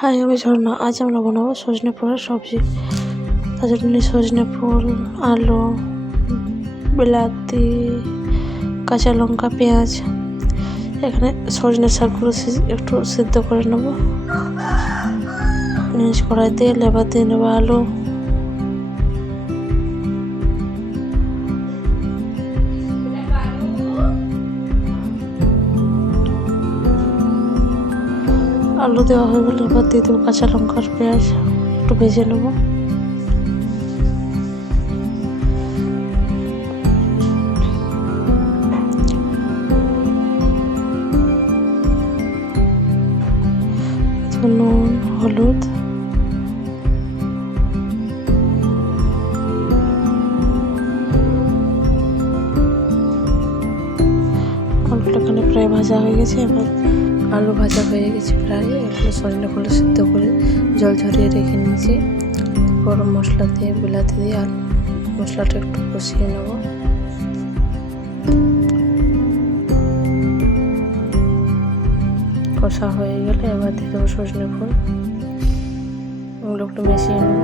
হাই, আমি ঝর্ণা। আজ আমরা বানাবো সজনে ফুলের সবজি। তার জন্য সজনে ফুল, আলু, বিলাতি, কাঁচা লঙ্কা, পেঁয়াজ। এখানে সজনে শাকগুলো একটু সিদ্ধ করে নেবো। নিচ কড়াই তেল, এবার দিয়ে নেবো আলু, আলু দেওয়া হয়ে গেলে এবার দিয়ে দেবো কাঁচা লঙ্কা আর পেঁয়াজ, একটু ভেজে নেবো। নুন, হলুদ, আলুটা এখানে প্রায় ভাজা হয়ে গেছে। এবার আলু ভাজা হয়ে গেছে প্রায়। এখানে সজনে ফুল সিদ্ধ করে জল ঝরিয়ে রেখে নিয়েছি। গরম মশলা দিয়ে, বিলাতি দিয়ে আর মশলাটা একটু কষিয়ে নেব। কষা হয়ে গেলে এবার দিয়ে দেবো সজনে ফুল, ওগুলো একটু মিশিয়ে নেব।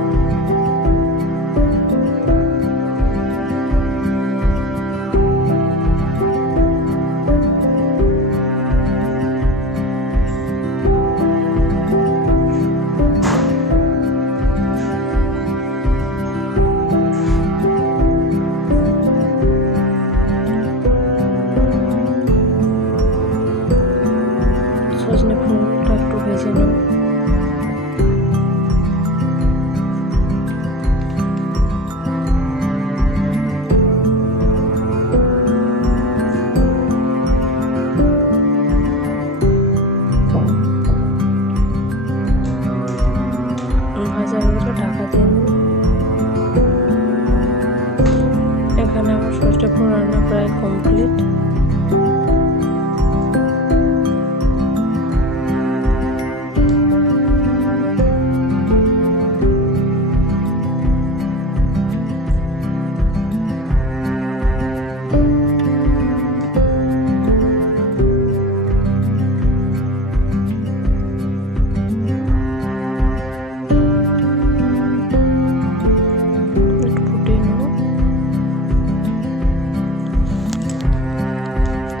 সজনে ফুলটা একটু ভেজে নেব। ভাজা হয়ে গেলে ঢাকা দিয়ে নেব। এখানে আমার সজনে ফুল রান্না প্রায় কমপ্লিট।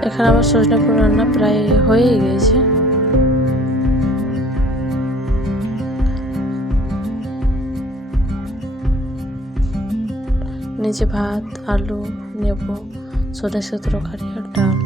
এখানে আমার সজনে ফুল রান্না প্রায় হয়েই গেছে। নিচে ভাত, আলু, নেবো, সজনে তরকারি আর ডাল।